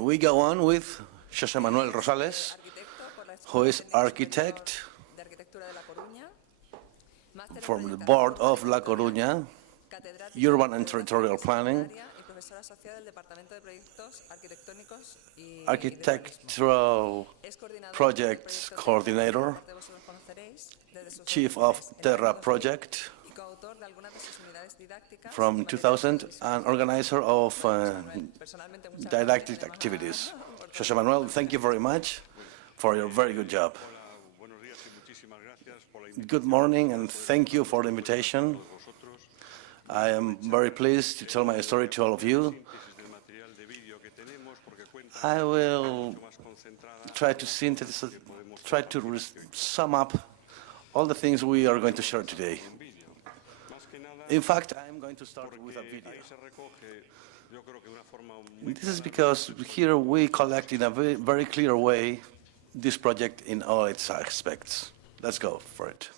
We go on with José Manuel Rosales, who is architect from the board of La Coruña, urban and territorial planning, architectural projects coordinator, chief of TERRA project from 2000, and organizer of didactic activities. José Manuel, thank you very much for your very good job. Good morning, and thank you for the invitation. I am very pleased to tell my story to all of you. I will try to synthesize, sum up all the things we are going to share today. In fact, I'm going to start with a video. This is because here we collect in a very clear way this project in all its aspects. Let's go for it.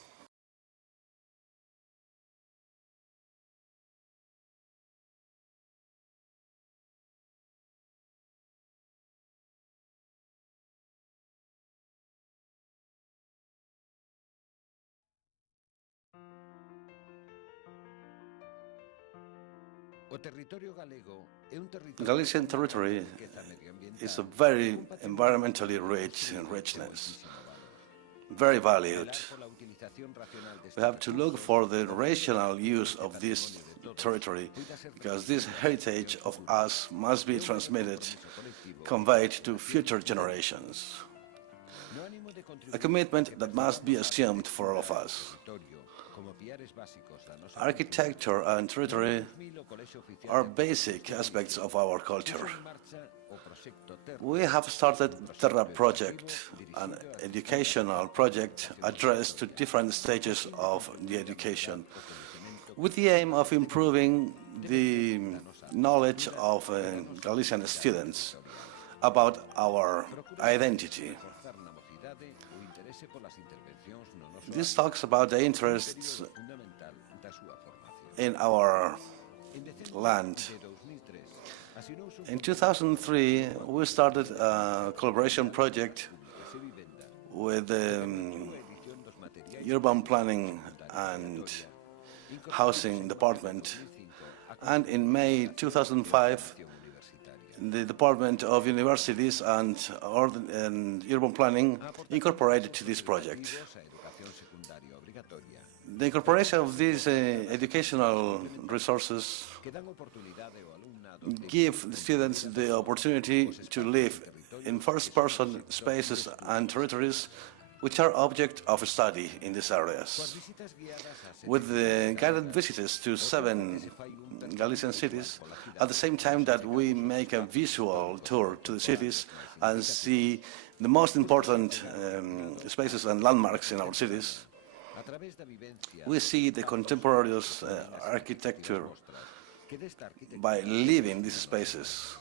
Galician territory is a very environmentally rich in richness, very valued. We have to look for the rational use of this territory, because this heritage of us must be transmitted, conveyed to future generations. A commitment that must be assumed for all of us. Architecture and territory are basic aspects of our culture. We have started TERRA project, an educational project addressed to different stages of the education, with the aim of improving the knowledge of Galician students about our identity. This talks about the interests in our land. In 2003, we started a collaboration project with the urban planning and housing department. And in May 2005, the Department of Universities and Urban Planning incorporated to this project. The incorporation of these educational resources give the students the opportunity to live in first-person spaces and territories which are object of study in these areas. With the guided visits to 7 Galician cities, at the same time that we make a visual tour to the cities and see the most important spaces and landmarks in our cities, we see the contemporary architecture by living these spaces.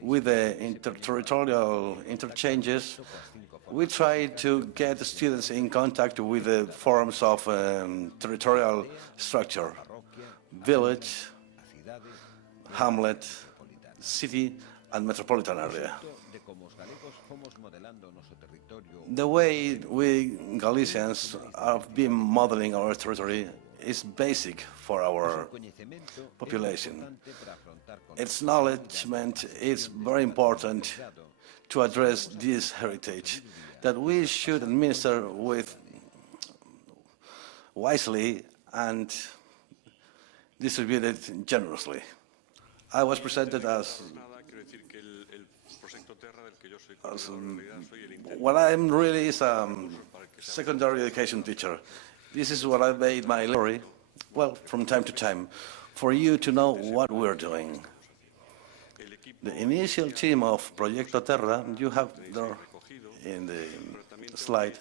With the interterritorial interchanges, we try to get the students in contact with the forms of territorial structure: village, hamlet, city, and metropolitan area. The way we Galicians have been modeling our territory is basic for our population. Its acknowledgement is very important to address this heritage that we should administer with wisely and distribute it generously. I was presented as what I'm really is a secondary education teacher. This is what I made my story, well, from time to time, for you to know what we're doing. The initial team of ProxectoTERRA, you have there in the slide,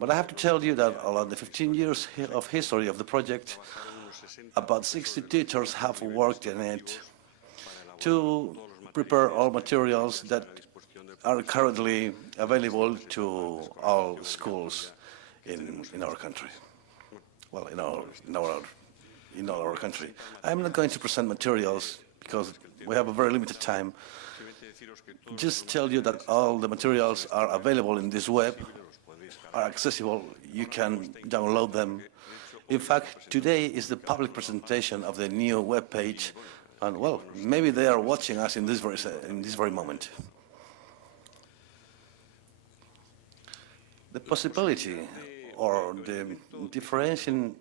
but I have to tell you that along the 15 years of history of the project, about 60 teachers have worked in it to prepare all materials that are currently available to all schools in our country. well, in all our country. I'm not going to present materials because we have a very limited time. Just tell you that all the materials are available in this web, are accessible. You can download them. In fact, today is the public presentation of the new web page, and well, maybe they are watching us in this very moment. The possibility or the differentiating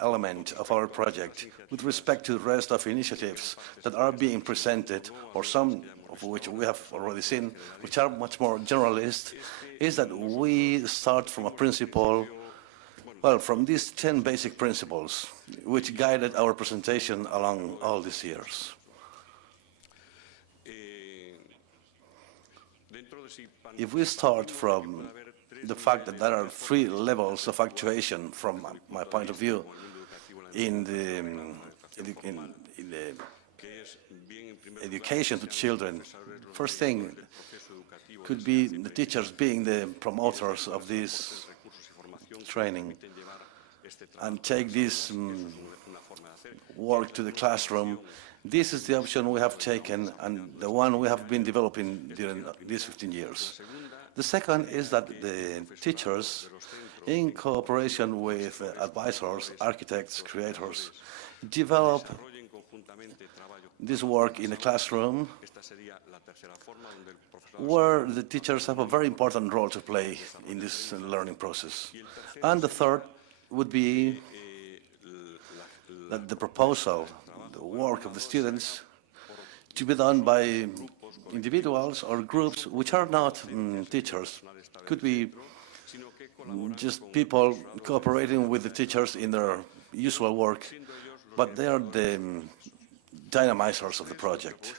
element of our project with respect to the rest of initiatives that are being presented, or some of which we have already seen, which are much more generalist, is that we start from a principle, well, from these 10 basic principles, which guided our presentation along all these years. If we start from the fact that there are 3 levels of actuation, from my point of view, in the education to children, first thing could be the teachers being the promoters of this training and take this work to the classroom. This is the option we have taken and the one we have been developing during these 15 years. The second is that the teachers, in cooperation with advisors, architects, creators, develop this work in the classroom, where the teachers have a very important role to play in this learning process. And the third would be that the proposal, the work of the students, to be done by individuals or groups which are not teachers. Could be just people cooperating with the teachers in their usual work, but they are the dynamizers of the project.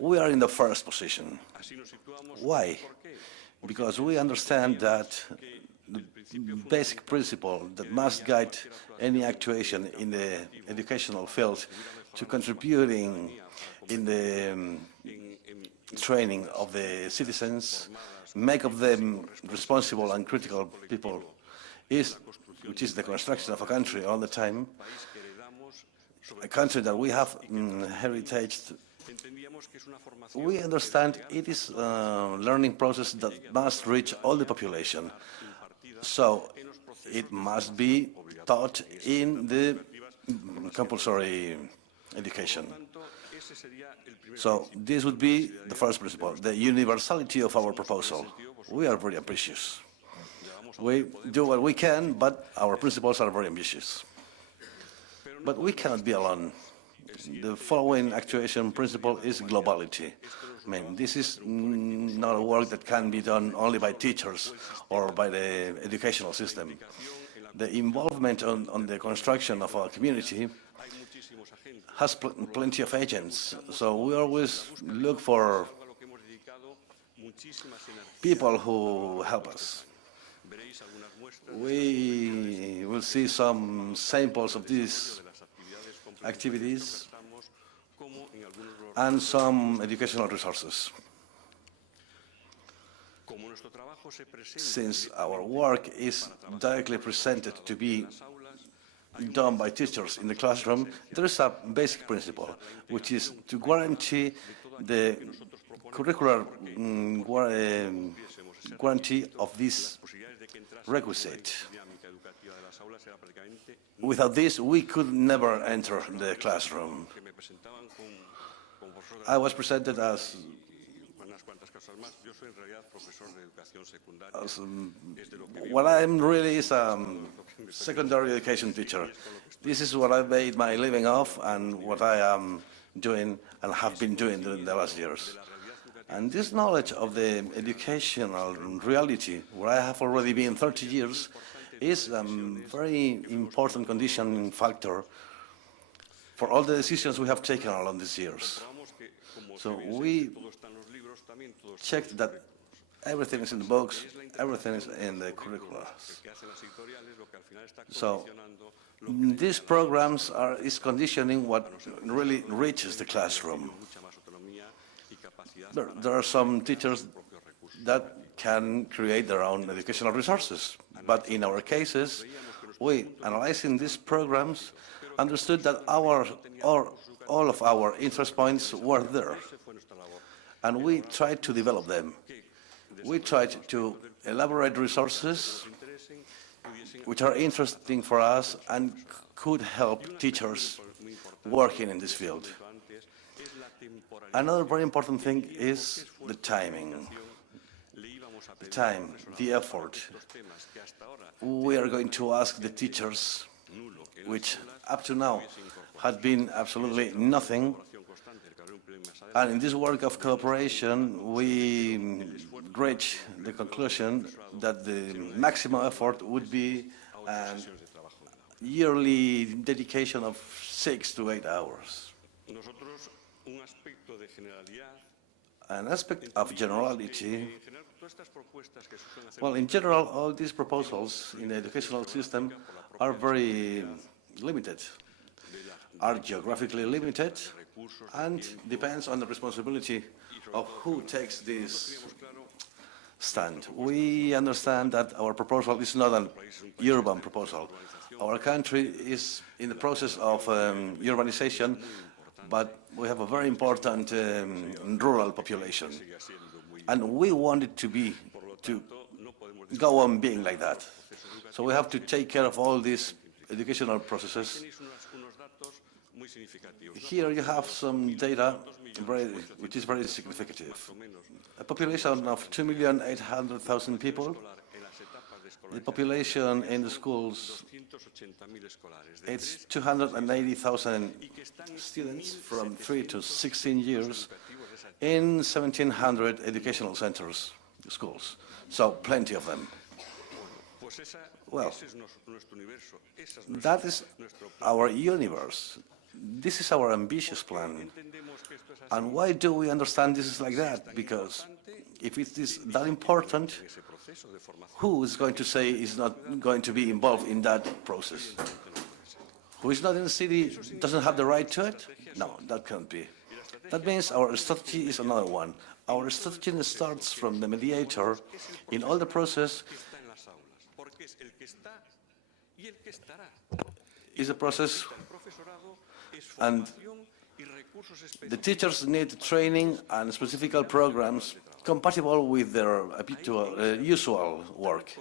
We are in the first position. Why? Because we understand that the basic principle that must guide any actuation in the educational field to contributing in the training of the citizens, make of them responsible and critical people, which is the construction of a country all the time, a country that we have heritage. We understand it is a learning process that must reach all the population. So it must be taught in the compulsory education. So this would be the first principle, the universality of our proposal. We are very ambitious. We do what we can, but our principles are very ambitious. But we cannot be alone. The following actuation principle is globality. I mean, this is not a work that can be done only by teachers or by the educational system. The involvement on the construction of our community has plenty of agents, so we always look for people who help us. We will see some samples of these activities and some educational resources. Since our work is directly presented to be done by teachers in the classroom, there is a basic principle, which is to guarantee the curricular guarantee of this requisite. Without this, we could never enter the classroom. I was presented as what I'm really is a secondary education teacher. This is what I made my living off and what I am doing and have been doing during the last years. And this knowledge of the educational reality, where I have already been 30 years, is a very important conditioning factor for all the decisions we have taken along these years. So we checked that everything is in the books, everything is in the curricula. So these programs is conditioning what really reaches the classroom. There are some teachers that can create their own educational resources, but in our cases, We, analyzing these programs, understood that all of our interest points were there, and we tried to develop them. We tried to elaborate resources which are interesting for us and could help teachers working in this field. Another very important thing is the timing. The time, the effort. We are going to ask the teachers, which up to now had been absolutely nothing. And in this work of cooperation, we reached the conclusion that the maximum effort would be a yearly dedication of 6 to 8 hours. An aspect of generality, well, in general, all these proposals in the educational system are very limited, are geographically limited, and depends on the responsibility of who takes this stand. We understand that our proposal is not an urban proposal. Our country is in the process of urbanization, but we have a very important rural population, and we want it to go on being like that. So we have to take care of all these educational processes. Here you have some data which is very significant. A population of 2,800,000 people. The population in the schools, it's 280,000 students from 3 to 16 years in 1,700 educational centers, schools. So plenty of them. Well, that is our universe. This is our ambitious plan. And why do we understand this is like that? Because if it is that important, who is going to say is not going to be involved in that process? Who is not in the city doesn't have the right to it? No, that can't be. That means our strategy is another one. Our strategy starts from the mediator in all the process. Is a process, and the teachers need training and specific programs compatible with their habitual, usual work.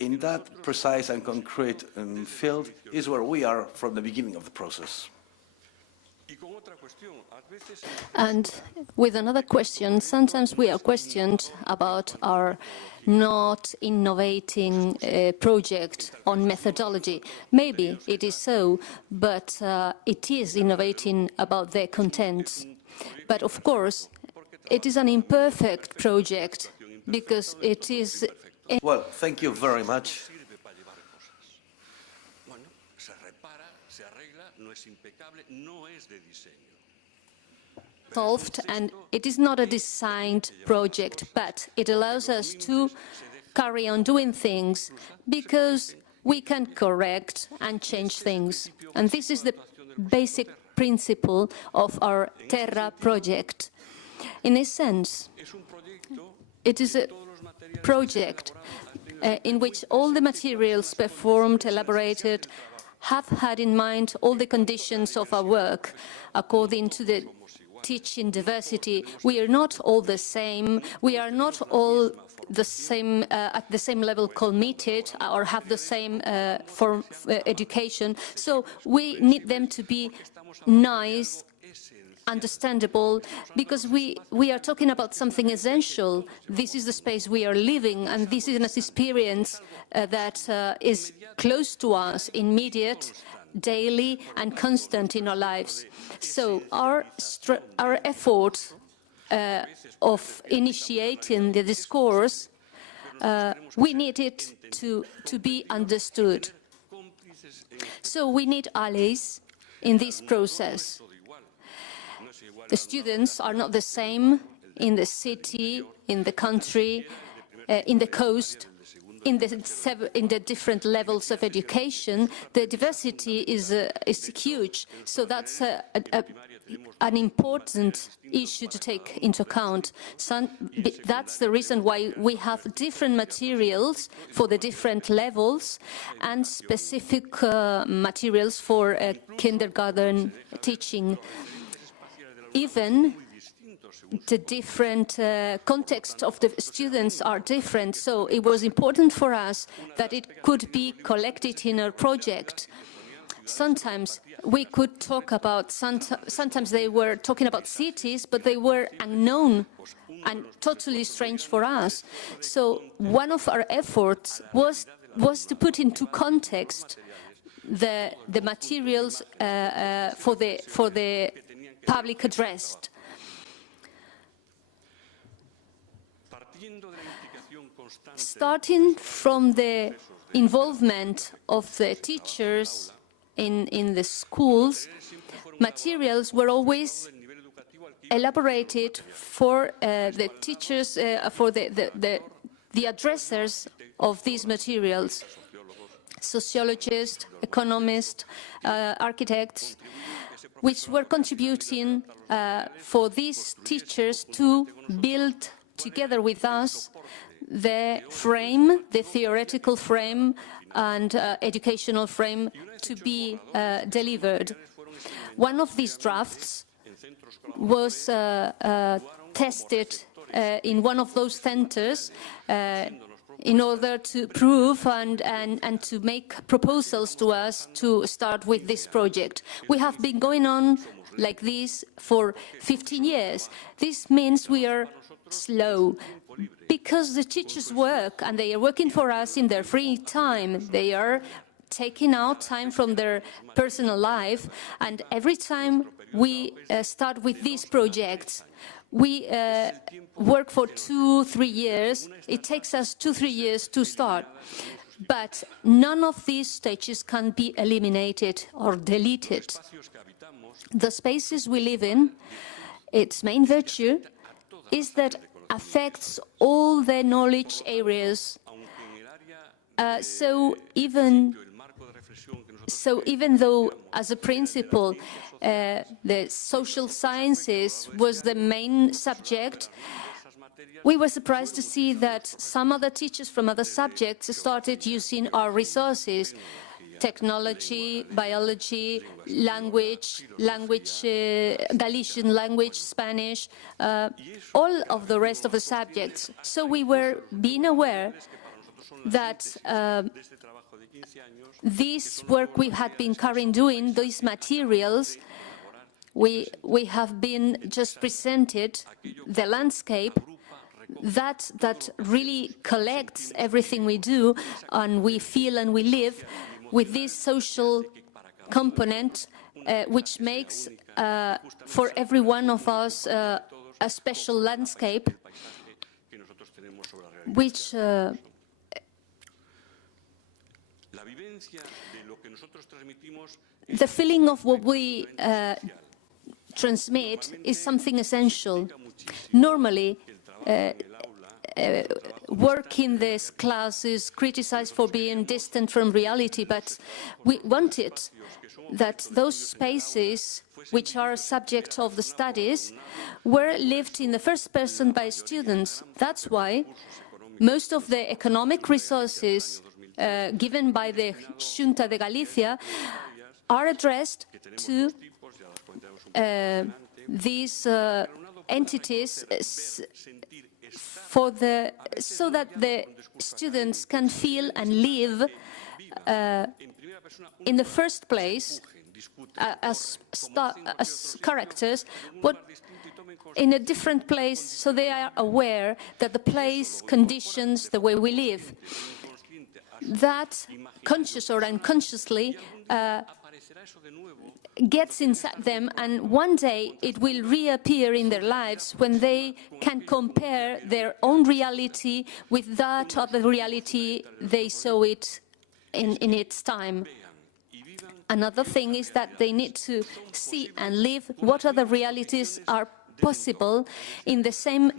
In that precise and concrete field is where we are from the beginning of the process. And with another question, sometimes we are questioned about our not innovating project on methodology. Maybe it is so, but it is innovating about their contents. But of course, it is an imperfect project because it is... Well, thank you very much. Solved, and it is not a designed project, but it allows us to carry on doing things because we can correct and change things. And this is the basic principle of our Terra project. In a sense, it is a project in which all the materials performed, elaborated, have had in mind all the conditions of our work according to the teaching diversity. We are not all the same. We are not all the same at the same level committed or have the same form education. So we need them to be nice, understandable, because we are talking about something essential. This is the space we are living, and this is an experience that is close to us, immediate, daily, and constant in our lives. So our effort of initiating the discourse, we need it to be understood. So we need allies in this process. The students are not the same in the city, in the country, in the coast, in the different levels of education, the diversity is huge. So that's an important issue to take into account. That's the reason why we have different materials for the different levels and specific materials for kindergarten teaching. Even the different context of the students are different, so it was important for us that it could be collected in a project. Sometimes we could talk about, sometimes they were talking about cities, but they were unknown and totally strange for us. So one of our efforts was to put into context the materials for the public address. Starting from the involvement of the teachers in the schools, materials were always elaborated for the teachers, for the addressers of these materials, sociologists, economists, architects, which were contributing for these teachers to build together with us the frame, the theoretical frame and educational frame to be delivered. One of these drafts was tested in one of those centers in order to prove and to make proposals to us to start with this project. We have been going on like this for 15 years. This means we are slow, because the teachers work, and they are working for us in their free time. They are taking out time from their personal life, and every time we start with these projects, we work for 2-3 years. It takes us 2-3 years to start. But none of these stages can be eliminated or deleted. The spaces we live in, its main virtue is that affects all the knowledge areas. So even though, as a principle, the social sciences was the main subject, we were surprised to see that some other teachers from other subjects started using our resources: technology, biology, language, Galician language, Spanish, all of the rest of the subjects. So we were being aware that this work we had been doing, these materials, we have been just presented the landscape that really collects everything we do and we feel and we live, with this social component, which makes for every one of us a special landscape, which the feeling of what we transmit is something essential. Normally, work in this class is criticized for being distant from reality, but we wanted that those spaces which are subject of the studies were lived in the first person by students. That's why most of the economic resources given by the Xunta de Galicia are addressed to these entities so that the students can feel and live in the first place as characters, but in a different place, so they are aware that the place conditions the way we live. That, conscious or unconsciously, gets inside them, and one day it will reappear in their lives when they can compare their own reality with that of the reality they saw it in its time. Another thing is that they need to see and live what other realities are possible in the same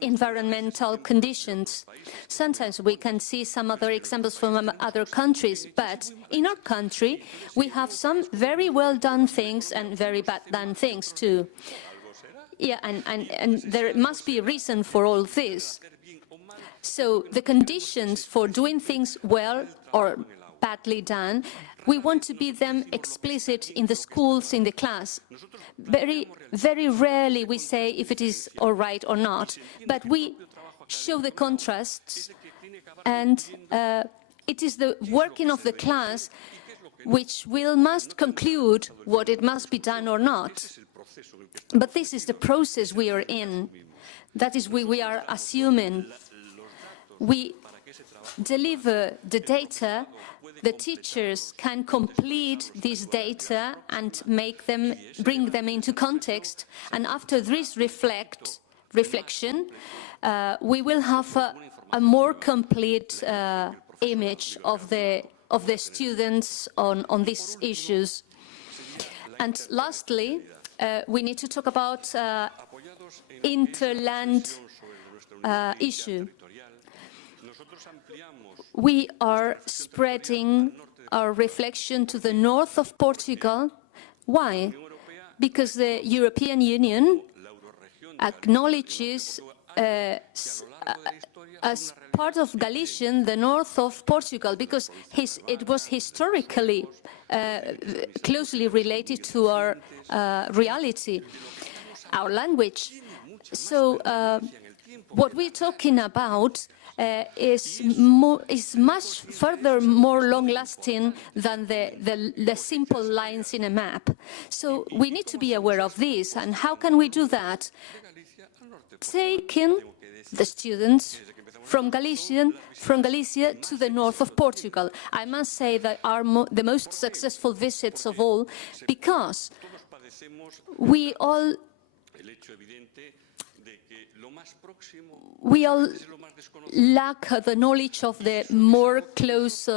environmental conditions. Sometimes we can see some other examples from other countries, but in our country we have some very well done things and very bad done things too. Yeah, and there must be a reason for all this. So the conditions for doing things well or badly done, we want to be them explicit in the schools, in the class. Very, very rarely we say if it is all right or not, but we show the contrasts, and it is the working of the class which must conclude what it must be done or not. But this is the process we are in. That is what we are assuming. We deliver the data, the teachers can complete this data and bring them into context, and after this reflection, we will have a more complete image of the students on these issues. And lastly, we need to talk about interland issue. We are spreading our reflection to the north of Portugal. Why? Because the European Union acknowledges as part of Galician the north of Portugal, because it was historically closely related to our reality, our language. So what we're talking about is much further more long-lasting than the simple lines in a map. So we need to be aware of this. And how can we do that? Taking the students from Galicia to the north of Portugal. I must say that are the most successful visits of all, because we all lack the knowledge of the more close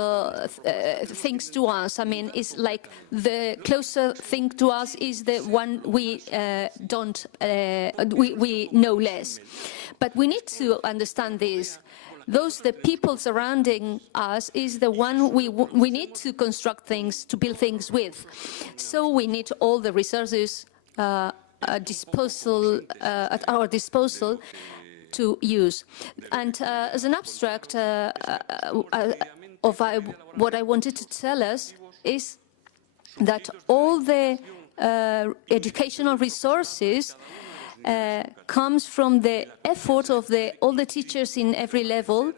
things to us. I mean, it's like the closer thing to us is the one we we know less. But we need to understand this. The people surrounding us is the one we need to construct things, to build things with. So we need all the resources at our disposal to use. And as an abstract of what I wanted to tell us is that all the educational resources comes from the effort of all the teachers in every level,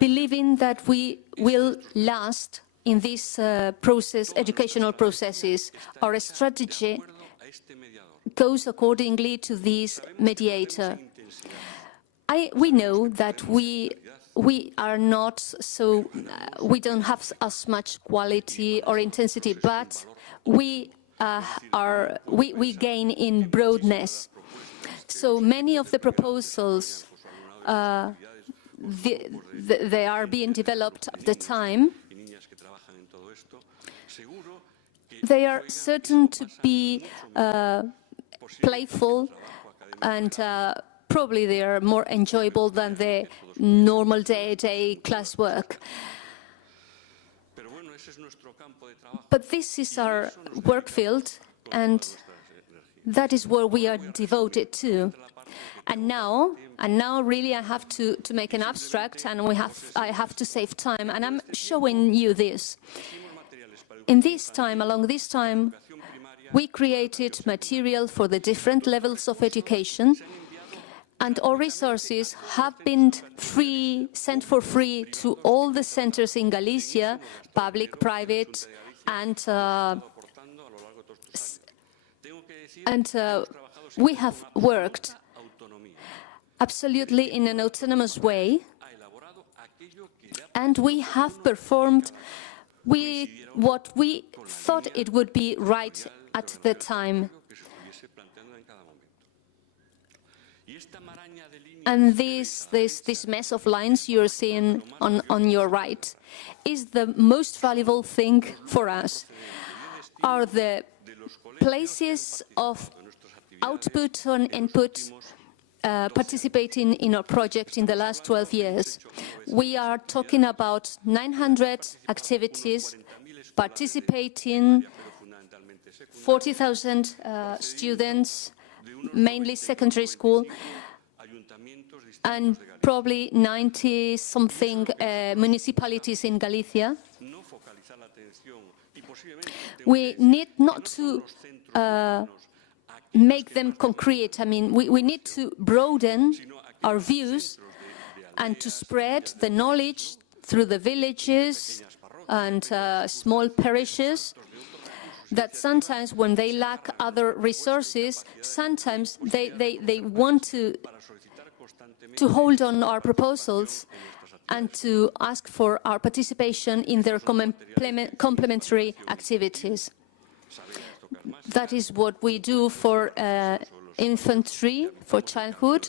believing that we will last in these educational processes. Our strategy goes accordingly to this mediator. We know that we are not so, we don't have as much quality or intensity, but we gain in broadness. So many of the proposals, they are being developed at the time. They are certain to be playful, and probably they are more enjoyable than the normal day-to-day classwork. But this is our work field, and that is where we are devoted to. And now really I have to make an abstract, and I have to save time, and I'm showing you this. Along this time, we created material for the different levels of education, and all resources have been sent for free to all the centers in Galicia, public, private, and we have worked absolutely in an autonomous way, and we have performed what we thought it would be right at the time. And this mess of lines you're seeing on your right is the most valuable thing for us, are the places of output and input participating in our project in the last 12 years. We are talking about 900 activities participating, 40,000 students, mainly secondary school, and probably 90-something municipalities in Galicia. We need not to make them concrete. I mean, we need to broaden our views and to spread the knowledge through the villages and small parishes, that sometimes when they lack other resources, sometimes they want to hold on our proposals and to ask for our participation in their complementary activities. That is what we do for infantry, for childhood.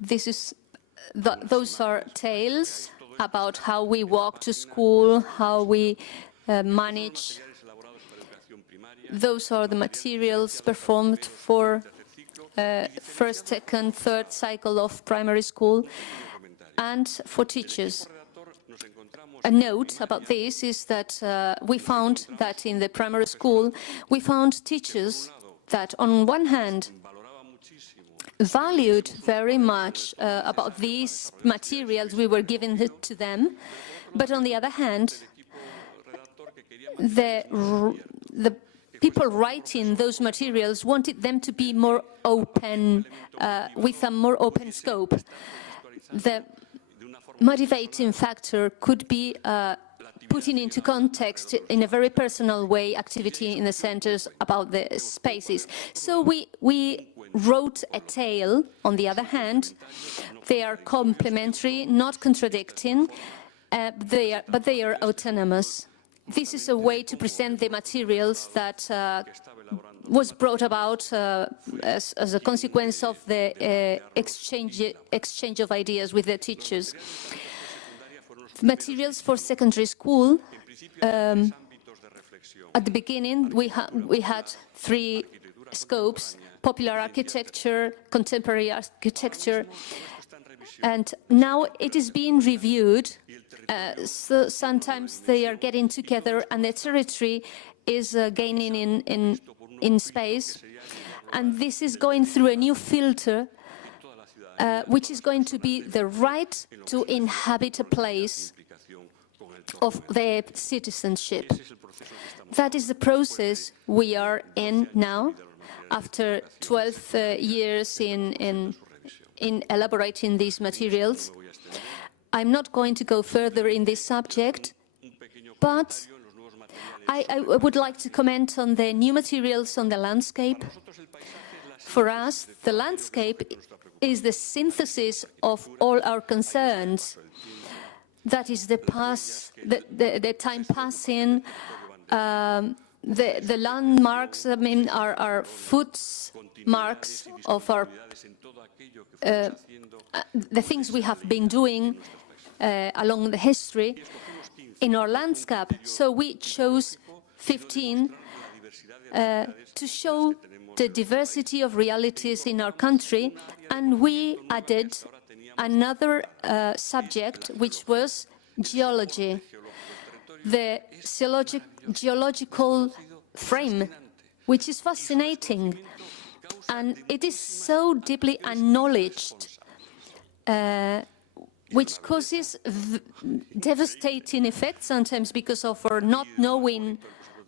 Those are tales about how we walk to school, how we manage. Those are the materials performed for first, second, third cycle of primary school and for teachers. A note about this is that we found that in the primary school, we found teachers that on one hand valued very much about these materials we were giving to them, but on the other hand, the people writing those materials wanted them to be more open, with a more open scope. The motivating factor could be putting into context in a very personal way activity in the centers about the spaces. So we wrote a tale. On the other hand, they are complementary, not contradicting, but they are autonomous. This is a way to present the materials that was brought about as a consequence of the exchange of ideas with the teachers. Materials for secondary school, at the beginning we had 3 scopes: popular architecture, contemporary architecture, and now it is being reviewed. So sometimes they are getting together and the territory is gaining in space, and this is going through a new filter, which is going to be the right to inhabit a place of their citizenship. That is the process we are in now, after 12 years in elaborating these materials. I'm not going to go further in this subject, but I would like to comment on the new materials on the landscape. For us, the landscape is the synthesis of all our concerns. That is the time passing, the landmarks, I mean, our footmarks of our the things we have been doing along the history in our landscape. So we chose 15 to show the diversity of realities in our country, and we added another subject, which was geology, the geological frame, which is fascinating, and it is so deeply acknowledged, which causes devastating effects sometimes because of our not knowing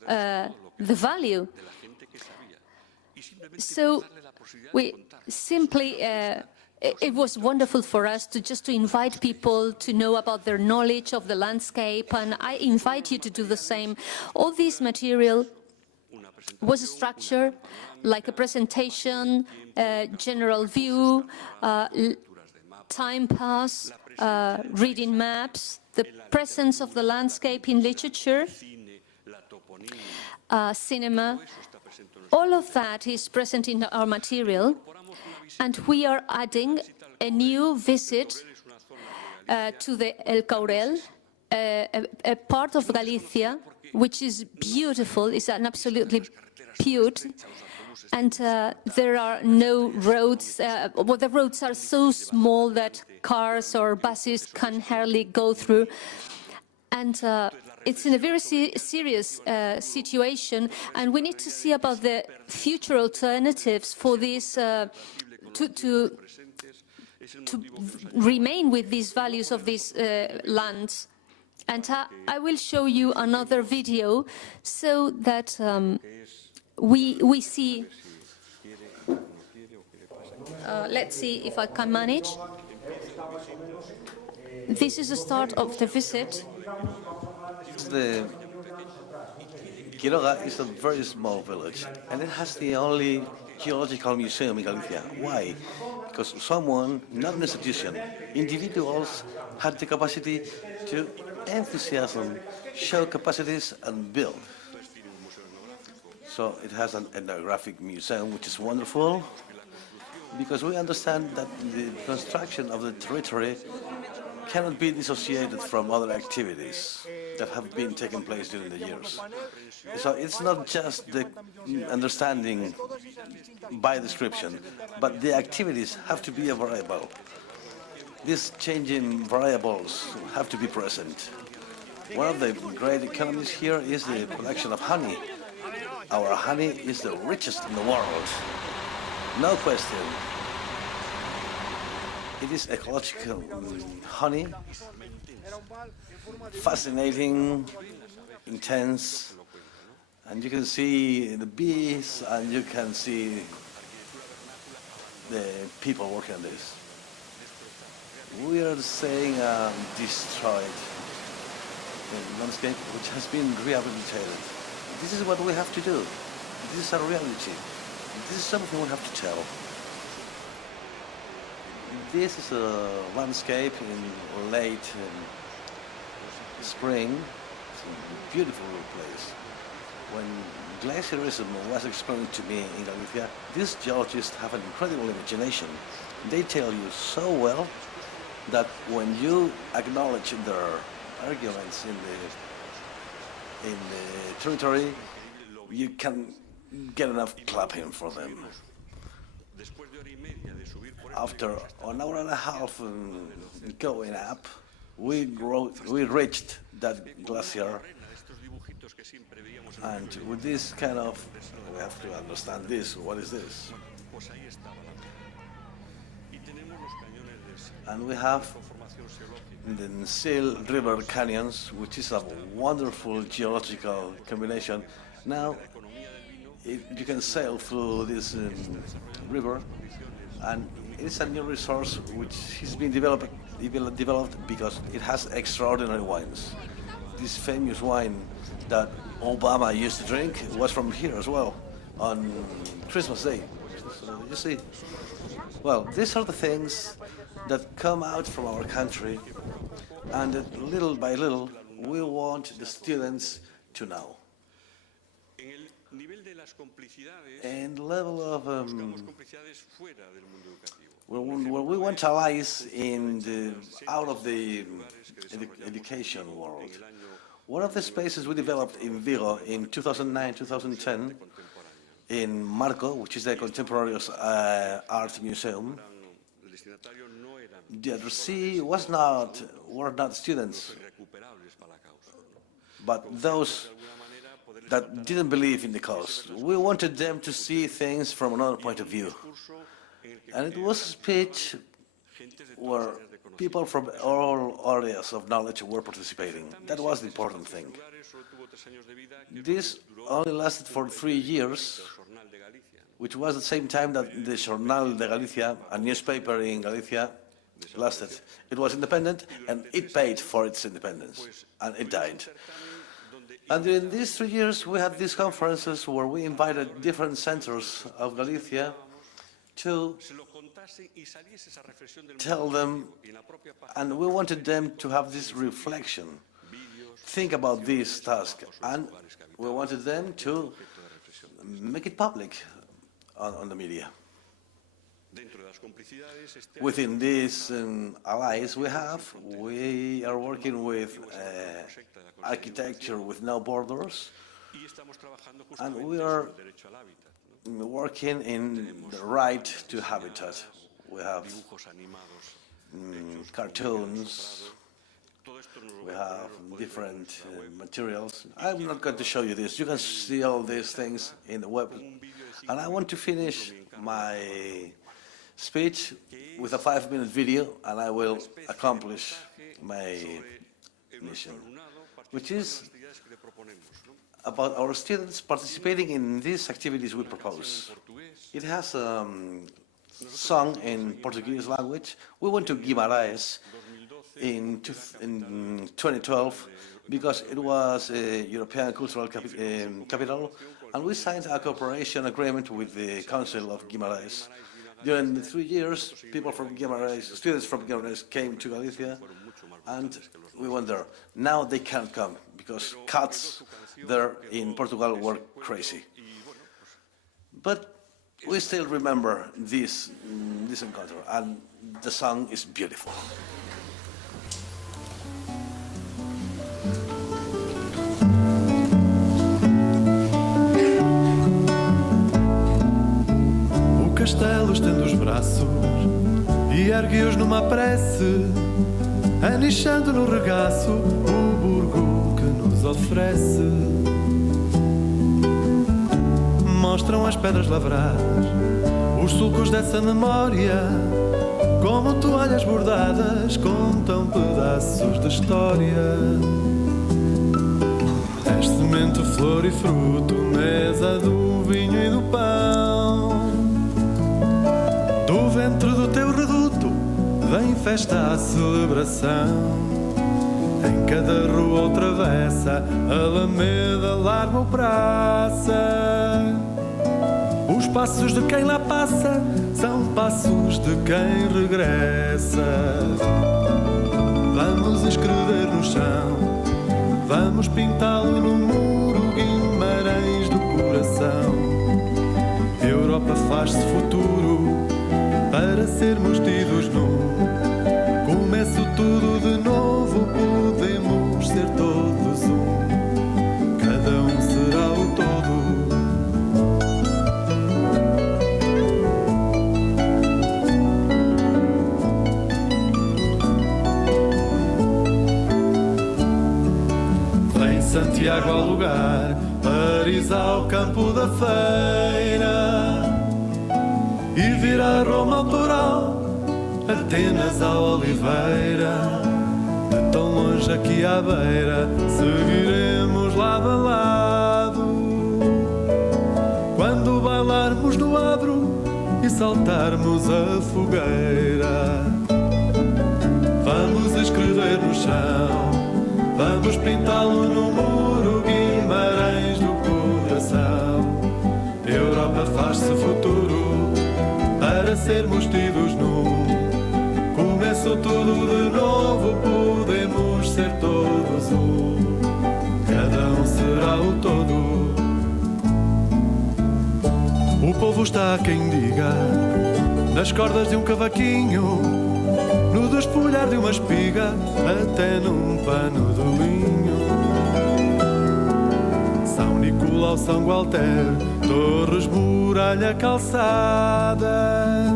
the value. So we simply, it was wonderful for us to invite people to know about their knowledge of the landscape, and I invite you to do the same. All this material was structured like a presentation, general view, time pass, reading maps, the presence of the landscape in literature, cinema. All of that is present in our material, and we are adding a new visit to the El Caurel, a part of Galicia which is beautiful. It's an absolutely beaut, and there are no roads. Well, the roads are so small that cars or buses can hardly go through. And it's in a very serious situation, and we need to see about the future alternatives for this to remain with these values of these lands. And I will show you another video so that we see. Let's see if I can manage. This is the start of the visit. Quiroga is a very small village, and it has the only geological museum in Galicia. Why? Because someone, not an institution, individuals had the capacity to enthusiasm, show capacities, and build. So it has an ethnographic museum, which is wonderful, because we understand that the construction of the territory cannot be dissociated from other activities that have been taking place during the years. So it's not just the understanding by description, but the activities have to be a variable. These changing variables have to be present. One of the great economies here is the production of honey. Our honey is the richest in the world, no question. It is ecological honey, fascinating, intense, and you can see the bees and you can see the people working on this. We are saying destroyed landscape which has been rehabilitated. This is what we have to do. This is a reality. This is something we have to tell. This is a landscape in late spring. It's a beautiful place. When glaciarism was explained to me in Galicia, these geologists have an incredible imagination. They tell you so well that when you acknowledge their arguments in the territory, you can get enough clapping for them. After an hour and a half going up, we reached that glacier, and with this kind of, we have to understand this, what is this? And we have the Sil River canyons, which is a wonderful geological combination. Now, you can sail through this river, and it's a new resource which has been developed because it has extraordinary wines. This famous wine that Obama used to drink was from here as well, on Christmas Day. So you see, well, these are the things that come out from our country, and that little by little we want the students to know. And the level of where we want allies out of the education world. One of the spaces we developed in Vigo in 2009-2010 in Marco, which is the Contemporary Art Museum. The addressee were not students, but those that didn't believe in the cause. We wanted them to see things from another point of view. And it was a speech where people from all areas of knowledge were participating. That was the important thing. This only lasted for 3 years, which was the same time that the Jornal de Galicia, a newspaper in Galicia, lasted. It was independent, and it paid for its independence, and it died. And during these 3 years, we had these conferences where we invited different centers of Galicia to tell them, and we wanted them to have this reflection, think about this task, and we wanted them to make it public on the media. Within these allies we are working with Architecture with No Borders, and we are working in the right to habitat. We have cartoons, we have different materials. I'm not going to show you this. You can see all these things in the web. And I want to finish my speech with a 5-minute video, and I will accomplish my mission, which is about our students participating in these activities we propose. It has a song in Portuguese language. We went to Guimarães in 2012 because it was a European cultural capital, and we signed a cooperation agreement with the Council of Guimarães. During the 3 years, people from Guimarães, students from Guimarães came to Galicia, and we went there. Now they can't come because cats there in Portugal were crazy. But we still remember this encounter, and the song is beautiful. O castelo estende os braços e ergue-os numa prece, anichando no regaço o burgo que nos oferece. Mostram as pedras lavradas, os sulcos dessa memória, como toalhas bordadas, contam pedaços de história. És semente, flor e fruto, mesa do vinho e do pão. Do ventre do teu reduto vem festa à celebração. Em cada rua ou travessa, alameda, larga ou praça, os passos de quem lá passa são passos de quem regressa. Vamos escrever no chão, vamos pintá-lo no muro, Guimarães do coração. Europa faz-se futuro para sermos tidos num. Começo tudo de novo, podemos ser todos um. Cada um será o todo. Vem Santiago ao lugar, Paris ao campo da feira, e virá Roma ao Toural, Atenas ao Oliveira. De tão longe aqui à beira, seguiremos lado a lado, quando bailarmos no adro e saltarmos a fogueira. Vamos escrever no chão, vamos pintá-lo no muro, Guimarães do coração. Europa faz-se futuro para sermos tidos num. Começo tudo de novo, podemos ser todos um. Cada um será o todo. O povo está a quem diga, nas cordas de um cavaquinho, no despolhar de uma espiga, até num pano de linho. São Nicolau, São Gualter, Torres, Muralha, Calçada.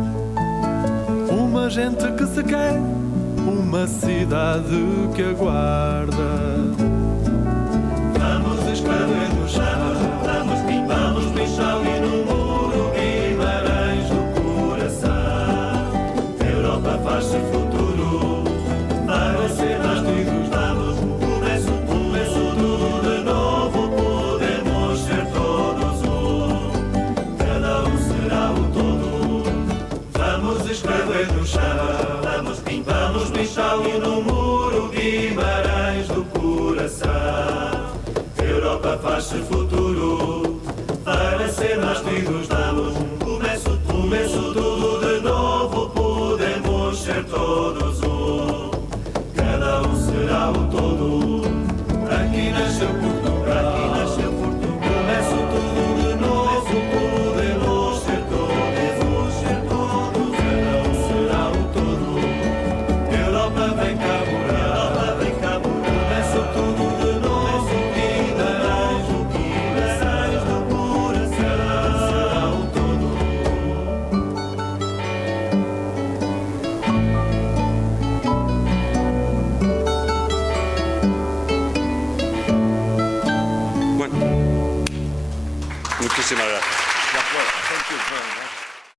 Uma gente que se quer, uma cidade que aguarda. Vamos escrever no chão, vamos pichá-lo e no muro, Guimarães do coração. Europa faz-se futuro para ser nós tidos. Começo tudo de novo, podemos ser todos um. Cada um será o todo. Vamos escrever no chão, vamos pichá-lo e no muro, Guimarães do coração. Europa faz-se futuro